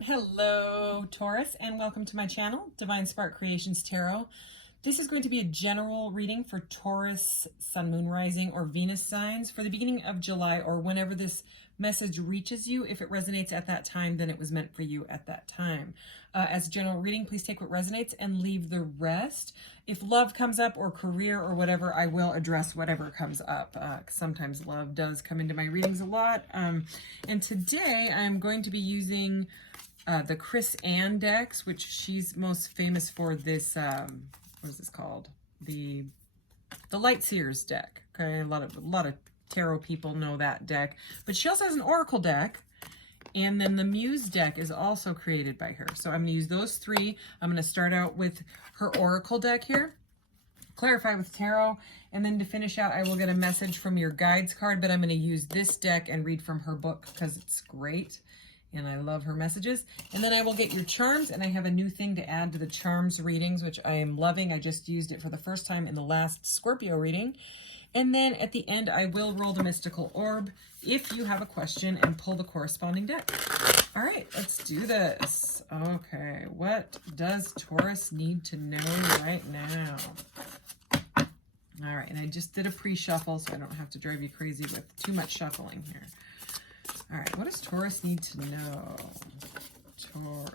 Hello, Taurus, and welcome to my channel, Divine Spark Creations Tarot. This is going to be a general reading for Taurus, Sun, Moon, Rising, or Venus signs for the beginning of July or whenever this message reaches you. If it resonates at that time, then it was meant for you at that time. As a general reading, please take what resonates and leave the rest. If love comes up or career or whatever, I will address whatever comes up. Sometimes love does come into my readings a lot. And today I'm going to be using the Chris Ann decks, which she's most famous for this, what is this called? The Light Seers deck. Okay, a lot of tarot people know that deck. But she also has an Oracle deck. And then the Muse deck is also created by her. So I'm going to use those three. I'm going to start out with her Oracle deck here, clarify with tarot, and then to finish out, I will get a message from your guides card, but I'm going to use this deck and read from her book because it's great. And I love her messages. And then I will get your charms, and I have a new thing to add to the charms readings, which I am loving. I just used it for the first time in the last Scorpio reading. And then at the end, I will roll the mystical orb if you have a question and pull the corresponding deck. All right, let's do this. Okay, what does Taurus need to know right now? All right, and I just did a pre-shuffle, so I don't have to drive you crazy with too much shuffling here. All right, what does Taurus need to know? Taurus.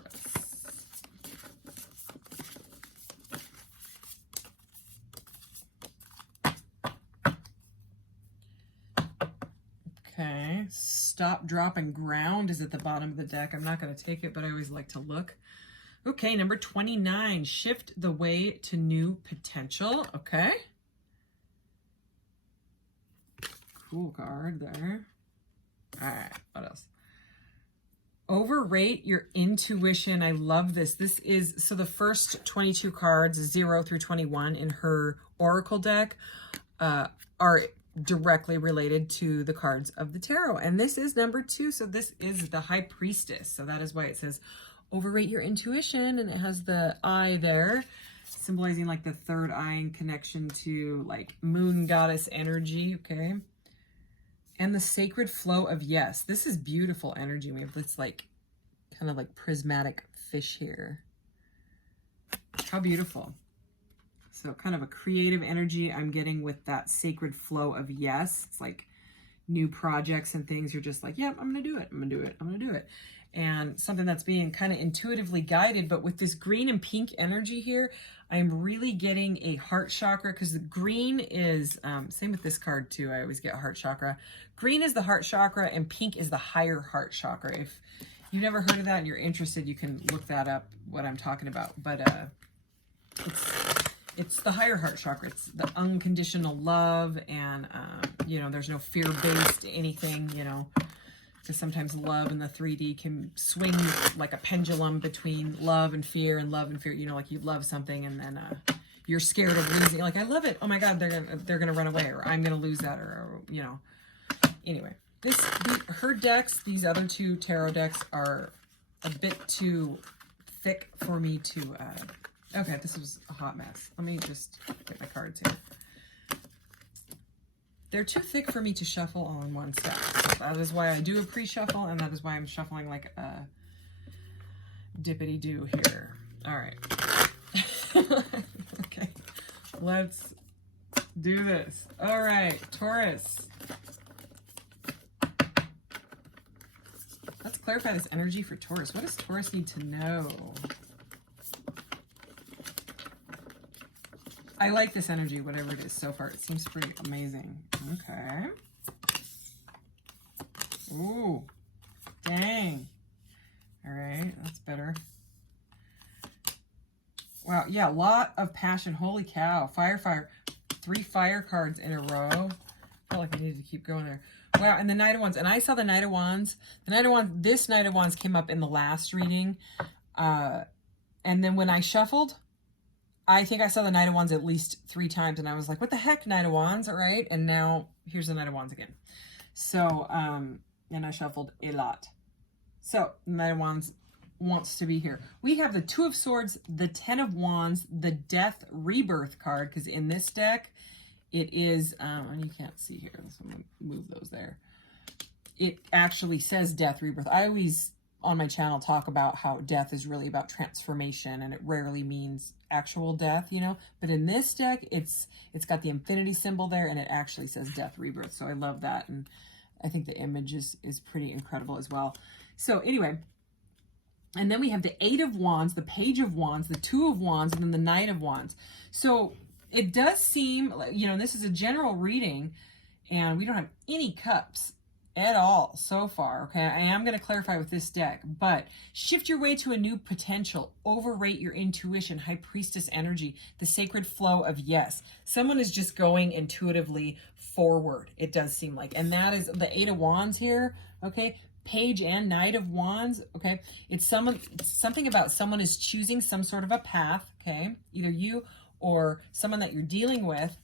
Okay, stop, drop, and ground is at the bottom of the deck. I'm not going to take it, but I always like to look. Okay, number 29, shift the way to new potential. Okay. Cool card there. All right, what else? Overrate your intuition. I love this. This is, so the first 22 cards, 0 through 21 in her Oracle deck, are directly related to the cards of the tarot. And this is number 2. So this is the High Priestess. So that is why it says overrate your intuition. And it has the eye there, symbolizing like the third eye in connection to like moon goddess energy. Okay. And the sacred flow of yes. This is beautiful energy. We have this like kind of like prismatic fish here. How beautiful. So kind of a creative energy I'm getting with that sacred flow of yes. It's like new projects and things. You're just like, yep, I'm going to do it. I'm going to do it. I'm going to do it. And something that's being kind of intuitively guided, but with this green and pink energy here, I'm really getting a heart chakra, because the green is, same with this card too, I always get heart chakra. Green is the heart chakra and pink is the higher heart chakra. If you've never heard of that and you're interested, you can look that up, what I'm talking about. But it's the higher heart chakra. It's the unconditional love, and, you know, there's no fear-based anything, you know, because sometimes love in the 3D can swing like a pendulum between love and fear, you know, like you love something and then you're scared of losing. Like, I love it. Oh my God, they're gonna run away, or I'm gonna lose that, or you know. Anyway, her decks, these other 2 tarot decks are a bit too thick for me to. Okay, this was a hot mess. Let me just get my cards here. They're too thick for me to shuffle all in one step. So that is why I do a pre-shuffle, and that is why I'm shuffling like a dippity-doo here. All right. Okay, let's do this. All right, Taurus. Let's clarify this energy for Taurus. What does Taurus need to know? I like this energy, whatever it is so far. It seems pretty amazing. Okay. Ooh. Dang. All right, that's better. Wow, yeah, a lot of passion. Holy cow. Fire, fire. 3 fire cards in a row. I felt like I needed to keep going there. Wow, and the Knight of Wands. And I saw the Knight of Wands. This Knight of Wands came up in the last reading. And then when I shuffled, I think I saw the Knight of Wands at least 3 times, and I was like, what the heck, Knight of Wands, all right? And now here's the Knight of Wands again. So, and I shuffled a lot. So, Knight of Wands wants to be here. We have the 2 of Swords, the 10 of Wands, the Death Rebirth card, because in this deck, it is, and you can't see here, so I'm going to move those there. It actually says Death Rebirth. I always on my channel talk about how death is really about transformation, and it rarely means actual death, you know. But in this deck, it's got the infinity symbol there, and it actually says death rebirth. So I love that, and I think the image is pretty incredible as well. So anyway, and then we have the Eight of Wands, the Page of Wands, the Two of Wands, and then the Knight of Wands. So it does seem like, you know, this is a general reading, and we don't have any cups at all so far, okay? I am going to clarify with this deck, but shift your way to a new potential. Overrate your intuition, High Priestess energy, the sacred flow of yes. Someone is just going intuitively forward, it does seem like. And that is the Eight of Wands here, okay? Page and Knight of Wands, okay? It's something about someone is choosing some sort of a path, okay? Either you or someone that you're dealing with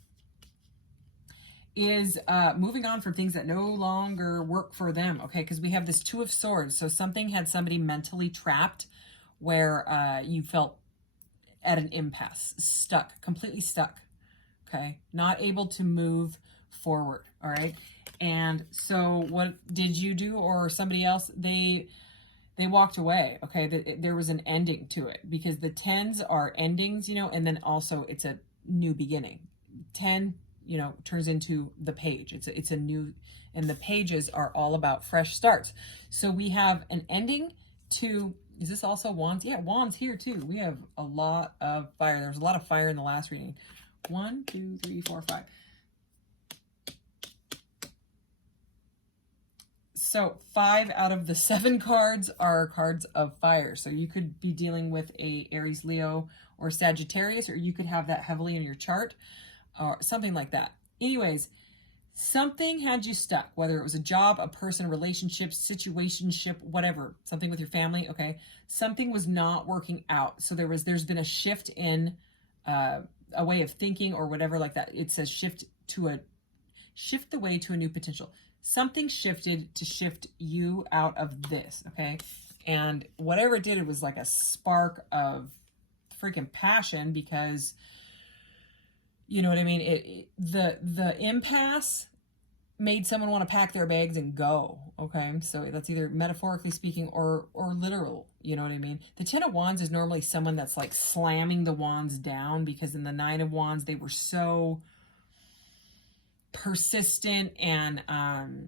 is moving on from things that no longer work for them, okay? Because we have this Two of Swords. So something had somebody mentally trapped where you felt at an impasse, stuck, completely stuck, okay? Not able to move forward, all right? And so what did you do, or somebody else? They walked away, okay? There was an ending to it, because the tens are endings, you know, and then also it's a new beginning. 10, you know, turns into the page. It's a new, and the pages are all about fresh starts. So we have an ending to, is this also Wands? Yeah, Wands here too. We have a lot of fire. There was a lot of fire in the last reading. 1, 2, 3, 4, 5. So 5 out of the 7 cards are cards of fire. So you could be dealing with a Aries, Leo, or Sagittarius, or you could have that heavily in your chart, or something like that. Anyways, something had you stuck, whether it was a job, a person, relationship, situationship, whatever, something with your family, okay? Something was not working out. So there's been a shift in a way of thinking or whatever like that. It says shift the way to a new potential. Something shifted to shift you out of this, okay? And whatever it did, it was like a spark of freaking passion, because, you know what I mean? The impasse made someone want to pack their bags and go, okay? So that's either metaphorically speaking or literal, you know what I mean? The Ten of Wands is normally someone that's like slamming the wands down, because in the Nine of Wands, they were so persistent, and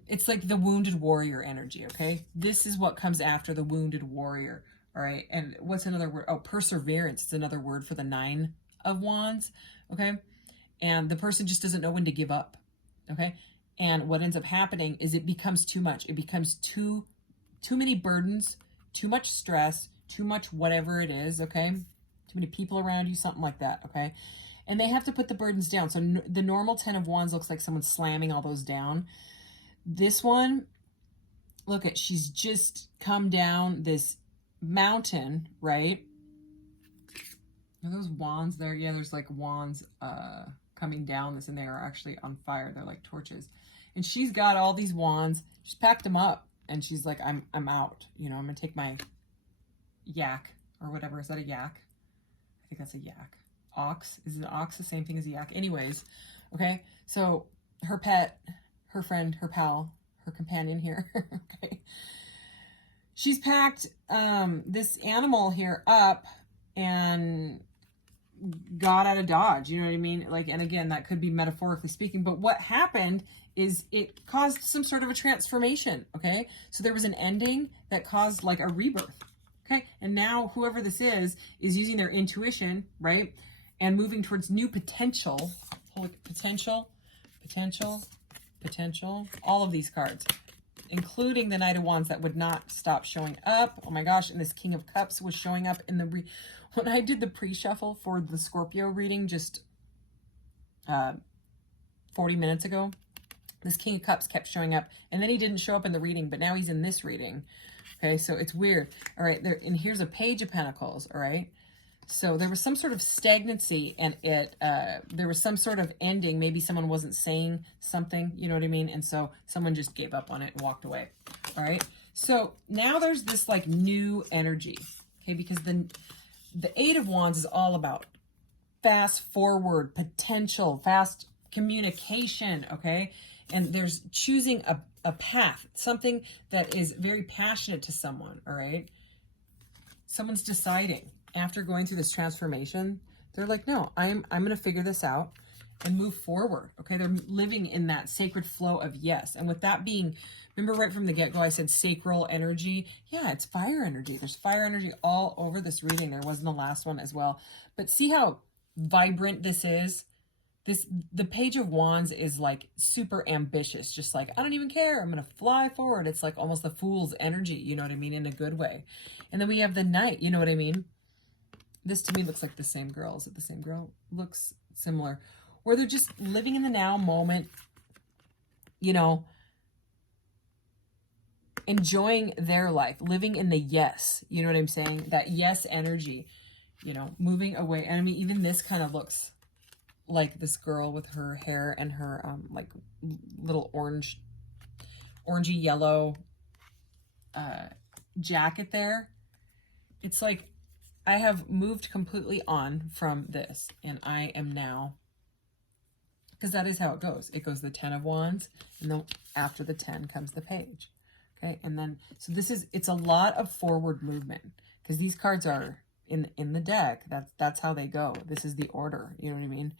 it's like the wounded warrior energy, okay? This is what comes after the wounded warrior, all right? And what's another word? Oh, perseverance. It's another word for the Nine of Wands, okay? And the person just doesn't know when to give up, okay? And what ends up happening is it becomes too much. It becomes too many burdens, too much stress, too much whatever it is, okay? Too many people around you, something like that, okay? And they have to put the burdens down. So the normal Ten of Wands looks like someone slamming all those down. This one, look at, she's just come down this mountain, right? Are those wands there? Yeah, there's like wands coming down this, and they are actually on fire. They're like torches. And she's got all these wands. She's packed them up, and she's like, I'm out. You know, I'm going to take my yak or whatever. Is that a yak? I think that's a yak. Ox. Is an ox the same thing as a yak? Anyways, okay, so her pet, her friend, her pal, her companion here, okay, she's packed this animal here up and got out of Dodge, you know what I mean? Like, and again, that could be metaphorically speaking, but what happened is it caused some sort of a transformation, okay? So there was an ending that caused like a rebirth, okay? And now whoever this is using their intuition, right? And moving towards new potential, potential, all of these cards, including the Knight of Wands that would not stop showing up. Oh my gosh, and this King of Cups was showing up in the, when I did the pre-shuffle for the Scorpio reading just 40 minutes ago, this King of Cups kept showing up, and then he didn't show up in the reading, but now he's in this reading. Okay, so it's weird. All right, there, and here's a Page of Pentacles, all right? So there was some sort of stagnancy, and there was some sort of ending. Maybe someone wasn't saying something, you know what I mean? And so someone just gave up on it and walked away. All right. So now there's this like new energy, okay? Because the Eight of Wands is all about fast forward potential, fast communication, okay? And there's choosing a path, something that is very passionate to someone, all right? Someone's deciding after going through this transformation, they're like, no, I'm going to figure this out and move forward. Okay. They're living in that sacred flow of yes. And with that being, remember right from the get-go, I said sacral energy. Yeah, it's fire energy. There's fire energy all over this reading. There was in the last one as well. But see how vibrant this is? The Page of Wands is like super ambitious, just like, I don't even care, I'm gonna fly forward. It's like almost the Fool's energy, you know what I mean, in a good way. And then we have the Knight, you know what I mean? This to me looks like the same girl. Is it the same girl? Looks similar. Where they're just living in the now moment, you know, enjoying their life, living in the yes, you know what I'm saying? That yes energy, you know, moving away. And I mean, even this kind of looks like this girl with her hair and her like little orangey yellow jacket there. It's like I have moved completely on from this, and I am now, because that is how it goes. It goes the 10 of Wands, and then after the 10 comes the Page. Okay, and then so this is, it's a lot of forward movement, because these cards are in the deck. That's how they go. This is the order, you know what I mean?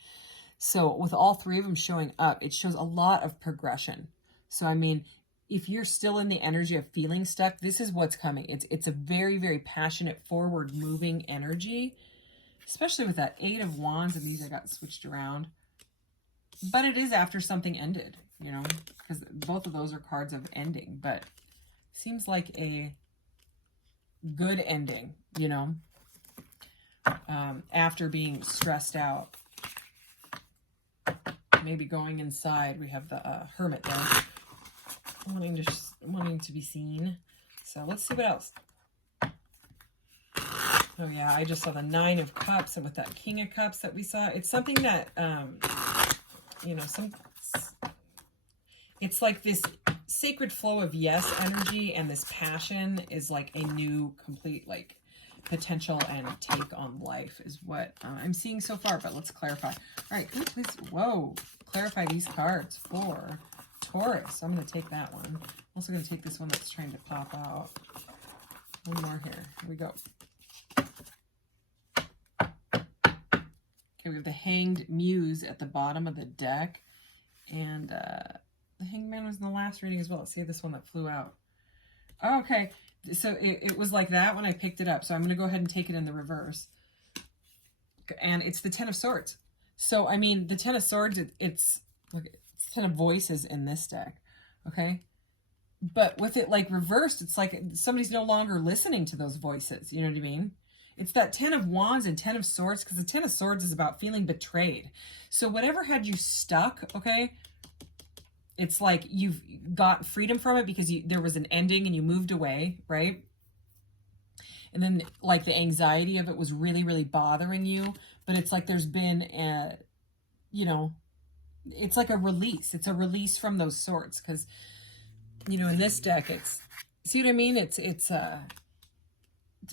So with all three of them showing up, it shows a lot of progression. So I mean, if you're still in the energy of feeling stuck, this is what's coming. It's a very, very passionate, forward moving energy, especially with that 8 of Wands, and these I got switched around. But it is after something ended, you know, because both of those are cards of ending, but seems like a good ending, you know, after being stressed out. Maybe going inside. We have the Hermit there, wanting to be seen. So let's see what else. Oh yeah, I just saw the 9 of Cups, and with that King of Cups that we saw, it's something that you know, it's like this sacred flow of yes energy, and this passion is like a new complete like potential and take on life is what I'm seeing so far. But let's clarify. All right, can you please, whoa, clarify these cards for Taurus. I'm going to take that one. I'm also going to take this one that's trying to pop out. One more here. Here we go. Okay, we have the Hanged Muse at the bottom of the deck. And the Hanged Man was in the last reading as well. Let's see this one that flew out. Oh, okay. So it was like that when I picked it up. So I'm going to go ahead and take it in the reverse. And it's the 10 of Swords. So, I mean, the 10 of Swords, it's 10 of Voices in this deck. Okay? But with it, like, reversed, it's like somebody's no longer listening to those voices. You know what I mean? It's that 10 of Wands and 10 of Swords, because the 10 of Swords is about feeling betrayed. So whatever had you stuck, okay, it's like you've got freedom from it because there was an ending and you moved away, right? And then like the anxiety of it was really, really bothering you. But it's like there's been a, you know, it's like a release. It's a release from those swords. Because, you know, in this deck, it's, see what I mean? It's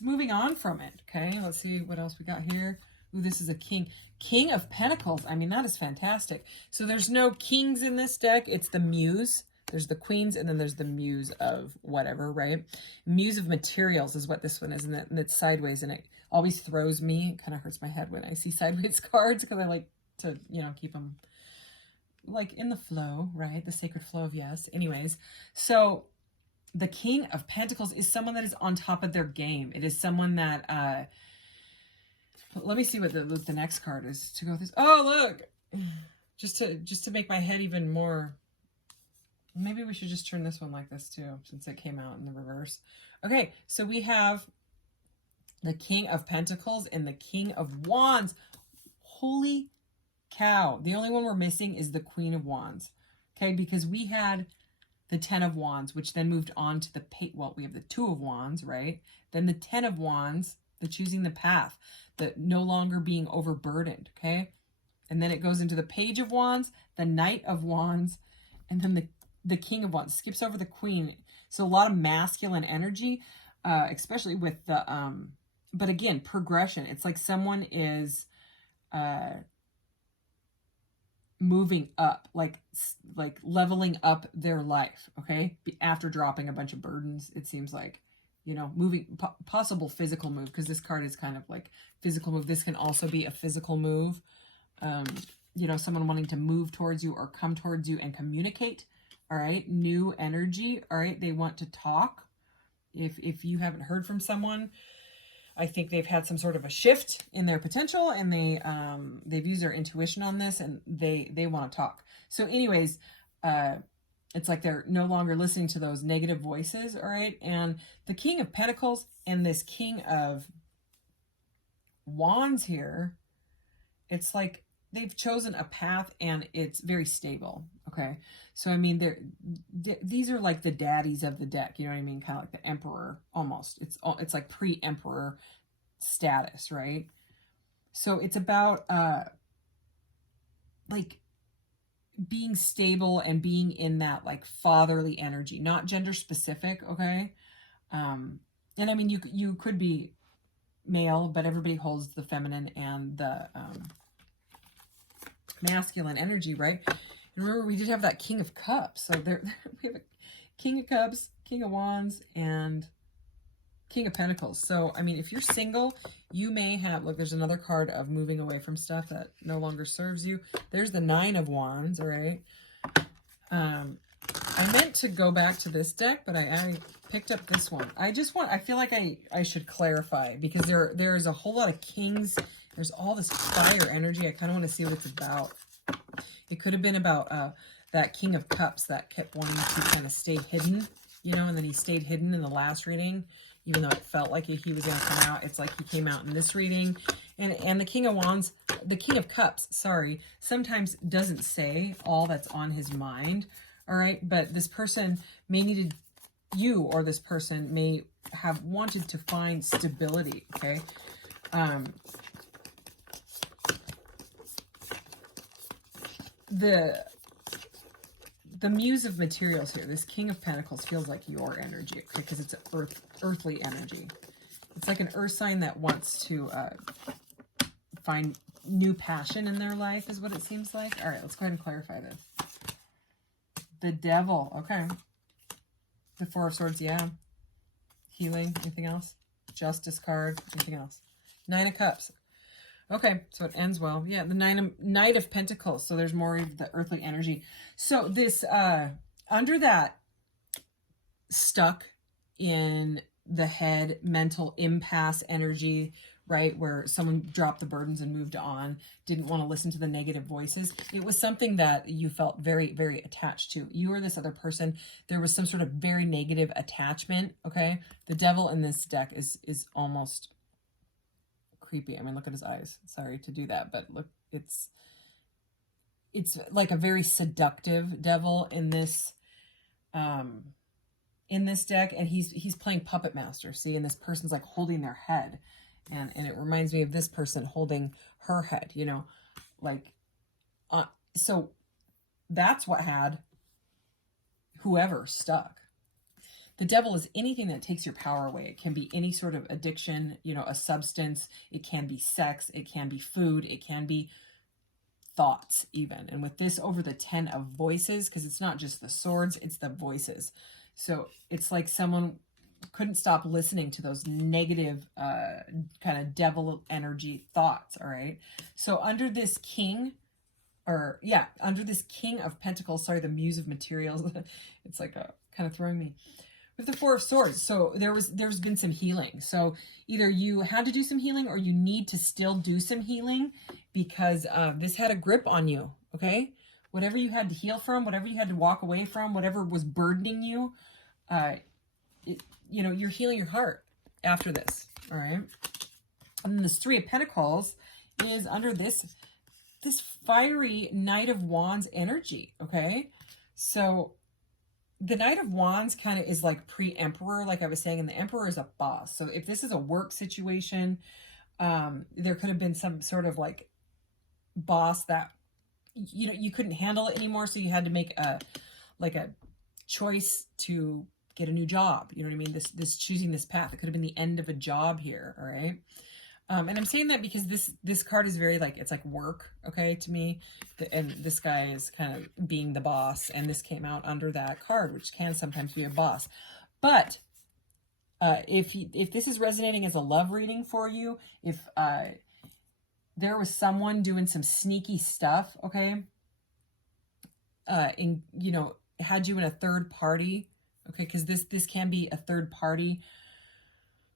moving on from it. Okay, let's see what else we got here. Ooh, this is a King. King of Pentacles. I mean, that is fantastic. So there's no kings in this deck. It's the Muse. There's the Queens, and then there's the Muse of whatever, right? Muse of Materials is what this one is, and it's sideways, and it always throws me. It kind of hurts my head when I see sideways cards because I like to, you know, keep them like in the flow, right? The sacred flow of yes. Anyways, so the King of Pentacles is someone that is on top of their game. It is someone that, let me see what the next card is to go with this. Oh, look, just to make my head even more. Maybe we should just turn this one like this too, since it came out in the reverse. Okay, so we have the King of Pentacles and the King of Wands. Holy cow. The only one we're missing is the Queen of Wands. Okay, because we had the 10 of Wands, which then moved on to the, well, we have the 2 of Wands, right? Then the 10 of Wands, the choosing the path, the no longer being overburdened, okay? And then it goes into the Page of Wands, the Knight of Wands, and then the King of Wands. Skips over the Queen. So a lot of masculine energy, especially with the, but again, progression. It's like someone is moving up, like leveling up their life, okay? After dropping a bunch of burdens, it seems like, you know, moving, possible physical move, because this card is kind of like physical move. This can also be a physical move. You know, someone wanting to move towards you or come towards you and communicate, all right? New energy, all right? They want to talk. If you haven't heard from someone, I think they've had some sort of a shift in their potential, and they've used their intuition on this, and they want to talk. So anyways, it's like they're no longer listening to those negative voices, all right? And the King of Pentacles and this King of Wands here, it's like they've chosen a path and it's very stable, okay? So, I mean, these are like the daddies of the deck, you know what I mean? Kind of like the emperor, almost. It's like pre-emperor status, right? So it's about, like, being stable and being in that, like, fatherly energy, not gender specific, okay? And, I mean, you could be male, but everybody holds the feminine and the, masculine energy, right? And remember, we did have that King of Cups. So there we have a King of Cups, King of Wands, and King of Pentacles. So, I mean, if you're single, you may have, look, there's another card of moving away from stuff that no longer serves you. There's the Nine of Wands, all right? I meant to go back to this deck, but I picked up this one. I feel like I should clarify, because there's a whole lot of kings. There's all this fire energy. I kind of want to see what it's about. It could have been about that King of Cups that kept wanting to kind of stay hidden, you know, and then he stayed hidden in the last reading, even though it felt like he was going to come out. It's like he came out in this reading. And the King of Wands, the King of Cups, sorry, sometimes doesn't say all that's on his mind, all right? But this person may needed, you or this person may have wanted to find stability, okay? The Muse of Materials here, this King of Pentacles, feels like your energy, okay? Because it's an earthly energy. It's like an earth sign that wants to find new passion in their life, is what it seems like. All right, let's go ahead and clarify this. The Devil, okay. The Four of Swords, yeah. Healing, anything else? Justice card, anything else? Nine of Cups. Okay, so it ends well. Yeah, the Knight of Pentacles. So there's more of the earthly energy. So this, under that stuck in the head, mental impasse energy, right, where someone dropped the burdens and moved on, didn't want to listen to the negative voices. It was something that you felt very, very attached to. You or this other person, there was some sort of very negative attachment, okay? The Devil in this deck is almost creepy. I mean, look at his eyes. Sorry to do that, but look, it's like a very seductive devil in this deck, and he's playing puppet master, see, and this person's like holding their head, and it reminds me of this person holding her head, you know, like so that's what had whoever stuck. The Devil is anything that takes your power away. It can be any sort of addiction, you know, a substance. It can be sex. It can be food. It can be thoughts even. And with this over the 10 of voices, because it's not just the swords, it's the voices. So it's like someone couldn't stop listening to those negative kind of devil energy thoughts, all right? So under this king, under this King of Pentacles, sorry, the Muse of Materials, it's like kind of throwing me. With the Four of Swords, so there's been some healing. So either you had to do some healing or you need to still do some healing, because this had a grip on you, okay? Whatever you had to heal from, whatever you had to walk away from, whatever was burdening you, you know, you're healing your heart after this, all right? And then this Three of Pentacles is under this fiery Knight of Wands energy, okay? So the Knight of Wands kind of is like pre-emperor, like I was saying, and the emperor is a boss. So if this is a work situation, there could have been some sort of like boss that, you know, you couldn't handle it anymore. So you had to make a choice to get a new job. You know what I mean? This choosing this path. It could have been the end of a job here. All right. And I'm saying that because this card is very like, it's like work, okay, to me. And this guy is kind of being the boss, and this came out under that card, which can sometimes be a boss. But if this is resonating as a love reading for you, if there was someone doing some sneaky stuff, okay, had you in a third party, okay, because this can be a third party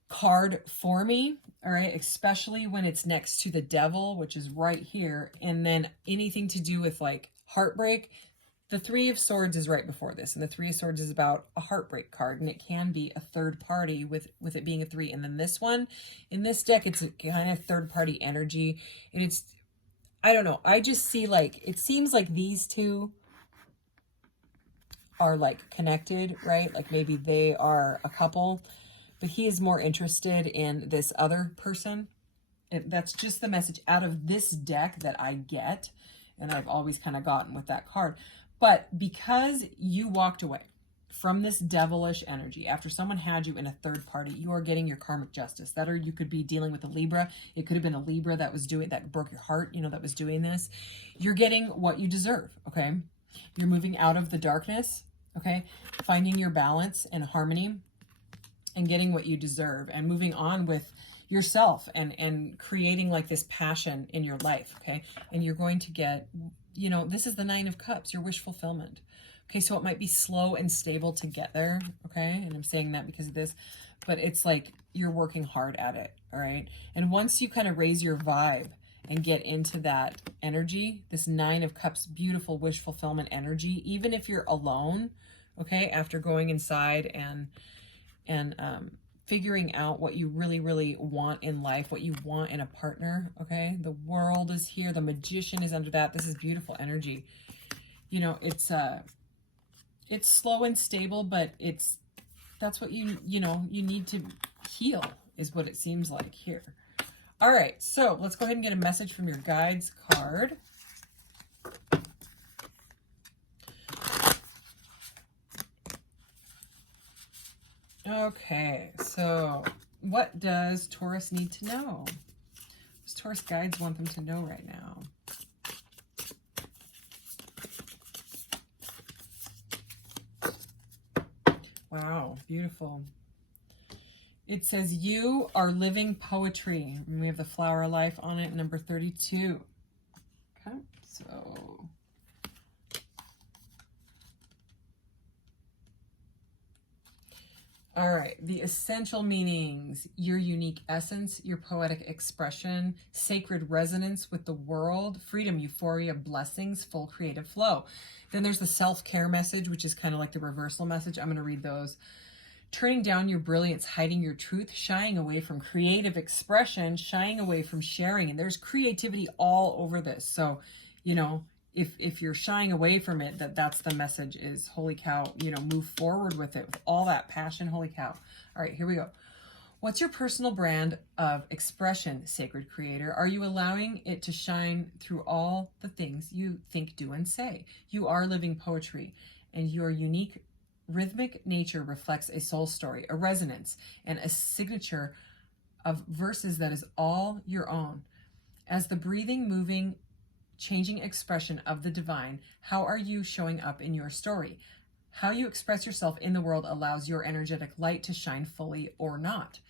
card for me, all right, especially when it's next to the devil, which is right here, and then anything to do with like heartbreak. The Three of Swords is right before this, and the Three of Swords is about a heartbreak card, and it can be a third party with it being a 3. And then this one, in this deck, it's a kind of third party energy, and it's, I don't know, I just see like, it seems like these two are like connected, right? Like maybe they are a couple, but he is more interested in this other person. And that's just the message out of this deck that I get, and I've always kind of gotten with that card. But because you walked away from this devilish energy after someone had you in a third party, you are getting your karmic justice. That, or you could be dealing with a Libra. It could have been a Libra that was doing, that broke your heart, that was doing this. You're getting what you deserve, okay? You're moving out of the darkness, okay? Finding your balance and harmony and getting what you deserve and moving on with yourself and creating like this passion in your life, okay? And you're going to get, this is the 9 of Cups, your wish fulfillment. Okay, so it might be slow and stable to get there, okay? And I'm saying that because of this, but it's like you're working hard at it, all right? And once you kind of raise your vibe and get into that energy, this 9 of Cups, beautiful wish fulfillment energy, even if you're alone, okay, after going inside and figuring out what you really, really want in life, what you want in a partner, okay? The World is here. The Magician is under that. This is beautiful energy. It's slow and stable, but that's what you need to heal, is what it seems like here. All right, so let's go ahead and get a message from your guides card. Okay, so what does Taurus need to know? What does Taurus guides want them to know right now? Wow, beautiful. It says you are living poetry. And we have the flower life on it, number 32. Okay, so all right, the essential meanings: your unique essence, your poetic expression, sacred resonance with the world, freedom, euphoria, blessings, full creative flow. Then there's the self-care message, which is kind of like the reversal message. I'm going to read those. Turning down your brilliance, hiding your truth, shying away from creative expression, shying away from sharing. And there's creativity all over this. So, if you're shying away from it, that's the message, is holy cow, move forward with it with all that passion. Holy cow. All right, here we go. What's your personal brand of expression, sacred creator? Are you allowing it to shine through all the things you think, do, and say? You are living poetry, and your unique rhythmic nature reflects a soul story, a resonance, and a signature of verses that is all your own. As the breathing, moving, changing expression of the divine, how are you showing up in your story? How you express yourself in the world allows your energetic light to shine fully or not.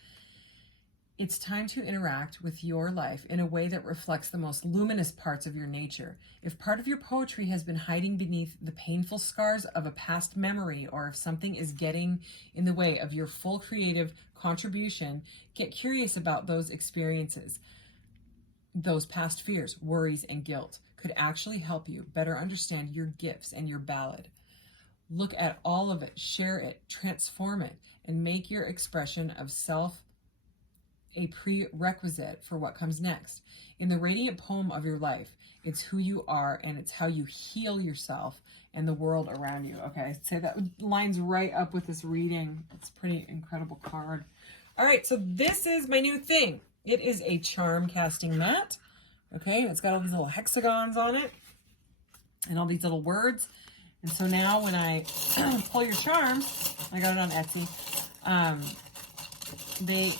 It's time to interact with your life in a way that reflects the most luminous parts of your nature. If part of your poetry has been hiding beneath the painful scars of a past memory, or if something is getting in the way of your full creative contribution, get curious about those experiences. Those past fears, worries, and guilt could actually help you better understand your gifts and your ballad. Look at all of it, share it, transform it, and make your expression of self a prerequisite for what comes next. In the radiant poem of your life, it's who you are, and it's how you heal yourself and the world around you. Okay, so that lines right up with this reading. It's a pretty incredible card. All right, so this is my new thing. It is a charm casting mat. Okay, it's got all these little hexagons on it and all these little words. And so now when I pull your charms, I got it on Etsy, they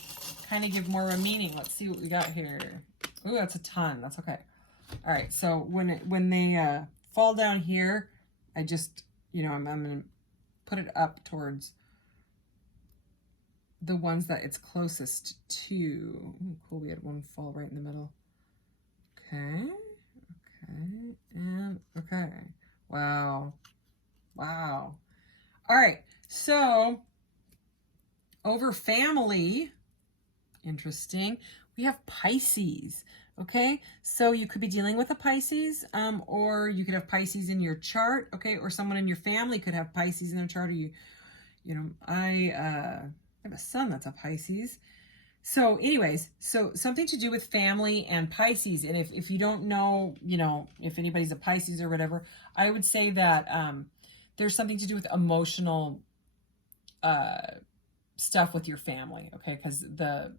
kind of give more of a meaning. Let's see what we got here. Ooh, that's a ton. That's okay. All right, so when they fall down here, I just, I'm going to put it up towards the ones that it's closest to. Ooh, cool, we had one fall right in the middle. Okay, okay, and okay. Wow. Wow. All right, so over family, interesting, we have Pisces. Okay, so you could be dealing with a Pisces, or you could have Pisces in your chart, okay, or someone in your family could have Pisces in their chart, or I have a son that's a Pisces. So anyways, so something to do with family and Pisces. And if you don't know, if anybody's a Pisces or whatever, I would say that there's something to do with emotional stuff with your family, okay? Because the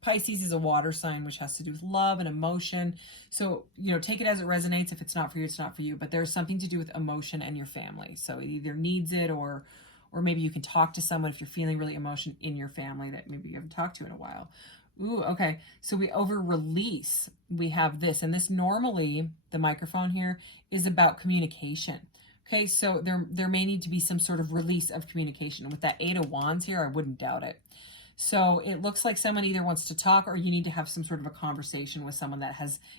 Pisces is a water sign, which has to do with love and emotion. So, take it as it resonates. If it's not for you, it's not for you. But there's something to do with emotion and your family. So it either needs it, or maybe you can talk to someone if you're feeling really emotion in your family that maybe you haven't talked to in a while. Ooh, okay. So we over release, we have this. And this normally, the microphone here, is about communication. Okay, so there may need to be some sort of release of communication. With that 8 of Wands here, I wouldn't doubt it. So it looks like someone either wants to talk, or you need to have some sort of a conversation with someone that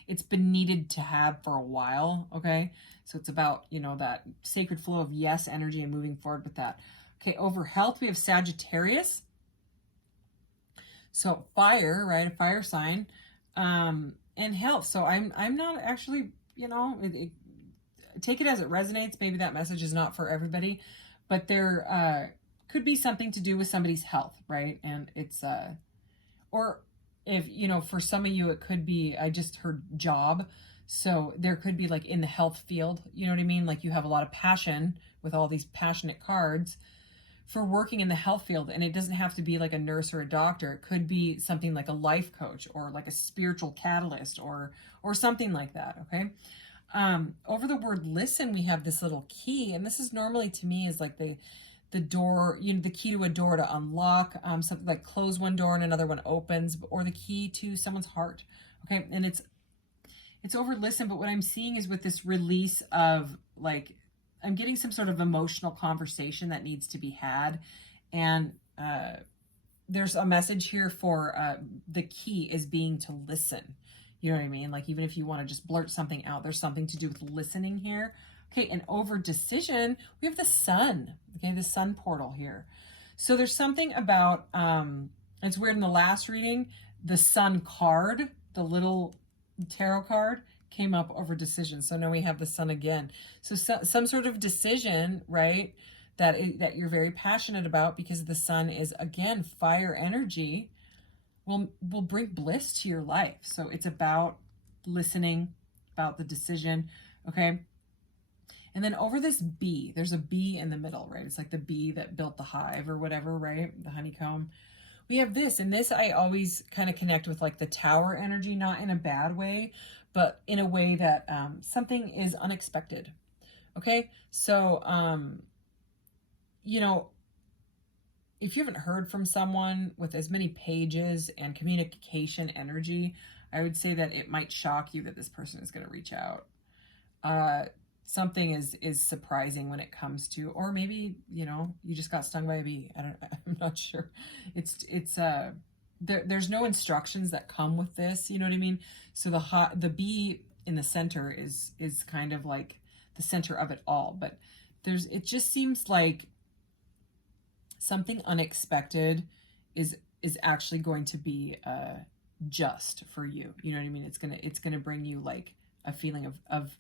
it's been needed to have for a while, okay? So it's about, that sacred flow of yes energy and moving forward with that. Okay, over health, we have Sagittarius. So fire, right? A fire sign. And health. So I'm not actually, take it as it resonates. Maybe that message is not for everybody, but there could be something to do with somebody's health, right? And it's, or if, for some of you, it could be, I just heard job. So there could be like in the health field, you know what I mean? Like you have a lot of passion with all these passionate cards for working in the health field. And it doesn't have to be like a nurse or a doctor. It could be something like a life coach or like a spiritual catalyst or something like that. Okay. Over the word listen, we have this little key, and this is normally to me is like the door, the key to a door to unlock, something like close one door and another one opens, or the key to someone's heart. Okay. And it's over listen, but what I'm seeing is with this release of like, I'm getting some sort of emotional conversation that needs to be had. And, there's a message here for, the key is being to listen. You know what I mean? Like, even if you want to just blurt something out, there's something to do with listening here. Okay, and over decision, we have the sun. Okay, the sun portal here. So there's something about, it's weird, in the last reading, the sun card, the little tarot card, came up over decision. So now we have the sun again. So some sort of decision, right, that you're very passionate about, because the sun is, again, fire energy, will bring bliss to your life. So it's about listening, about the decision, okay? And then over this bee, there's a bee in the middle, right? It's like the bee that built the hive or whatever, right? The honeycomb. We have this, and this I always kind of connect with like the tower energy, not in a bad way, but in a way that something is unexpected, okay? So, if you haven't heard from someone with as many pages and communication energy, I would say that it might shock you that this person is going to reach out. Something is surprising when it comes to, or maybe, you just got stung by a bee. I'm not sure. There's no instructions that come with this. You know what I mean? So the bee in the center is kind of like the center of it all, but it just seems like something unexpected is actually going to be just for you. You know what I mean? It's gonna bring you like a feeling of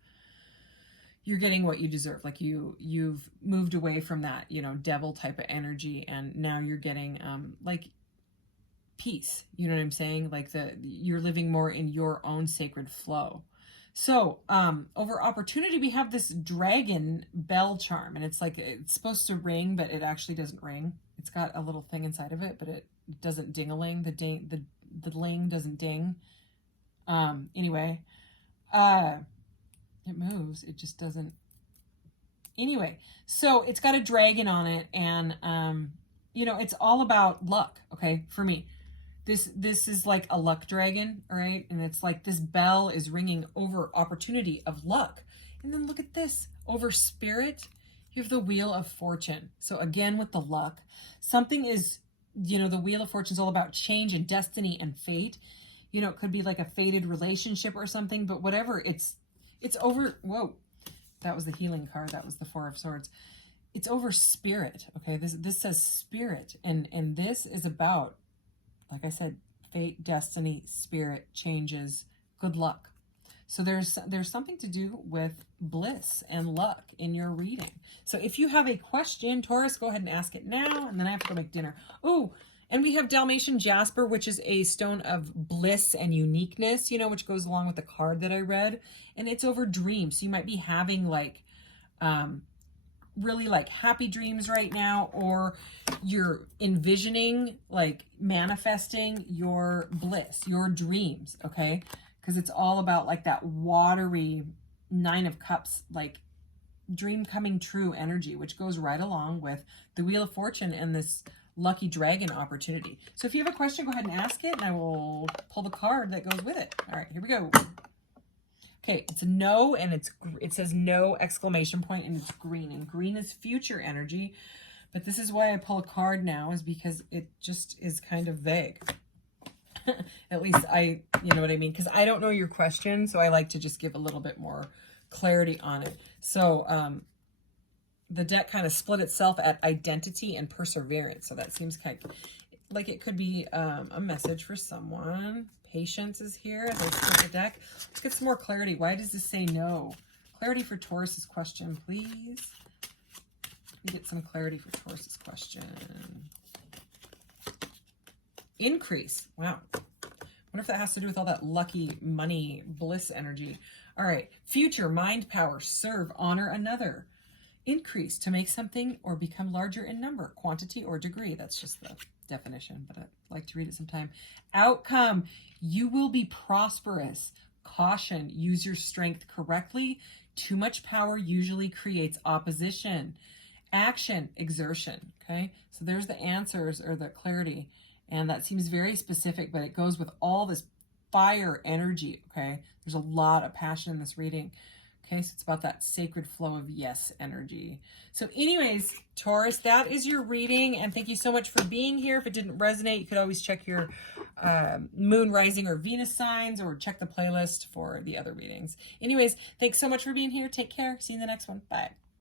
you're getting what you deserve. Like you've moved away from that, devil type of energy, and now you're getting like peace. You know what I'm saying? Like you're living more in your own sacred flow. So, over opportunity, we have this dragon bell charm, and it's like, it's supposed to ring, but it actually doesn't ring. It's got a little thing inside of it, but it doesn't ding-a-ling. The ling doesn't ding. Anyway, it moves. It just doesn't. Anyway, so it's got a dragon on it, and, it's all about luck. Okay. For me, This is like a luck dragon, all right? And it's like this bell is ringing over opportunity of luck. And then look at this, over spirit, you have the Wheel of Fortune. So again, with the luck, something is, the Wheel of Fortune is all about change and destiny and fate. It could be like a fated relationship or something, but whatever, it's over. Whoa, that was the healing card. That was the Four of Swords. It's over spirit. Okay, this says spirit, and this is about, like I said, fate, destiny, spirit, changes, good luck. So there's something to do with bliss and luck in your reading. So if you have a question, Taurus, go ahead and ask it now, and then I have to go make dinner. Oh, and we have Dalmatian jasper, which is a stone of bliss and uniqueness, which goes along with the card that I read. And it's over dreams. So you might be having like really like happy dreams right now, or you're envisioning, like manifesting your bliss, your dreams, okay? Because it's all about like that watery Nine of Cups, like dream coming true energy, which goes right along with the Wheel of Fortune and this lucky dragon opportunity. So if you have a question, go ahead and ask it, and I will pull the card that goes with it. All right, here we go. Okay, it's no, and it says no exclamation point, and it's green, and green is future energy. But this is why I pull a card now, is because it just is kind of vague. At least you know what I mean? Because I don't know your question, so I like to just give a little bit more clarity on it. So the deck kind of split itself at identity and perseverance. So that seems kind of like it could be a message for someone. Patience is here as I split the deck. Let's get some more clarity. Why does this say no? Clarity for Taurus's question, please. Let me get some clarity for Taurus's question. Increase. Wow. I wonder if that has to do with all that lucky money, bliss energy. All right. Future, mind power, serve, honor another. Increase, to make something or become larger in number, quantity, or degree. That's just the definition, but I'd like to read it sometime. Outcome, you will be prosperous. Caution, use your strength correctly. Too much power usually creates opposition. Action, exertion. Okay, so there's the answers, or the clarity. And that seems very specific, but it goes with all this fire energy, okay? There's a lot of passion in this reading. Okay, so it's about that sacred flow of yes energy. So anyways, Taurus, that is your reading, and thank you so much for being here. If it didn't resonate, you could always check your moon, rising, or Venus signs, or check the playlist for the other readings. Anyways, thanks so much for being here. Take care. See you in the next one. Bye.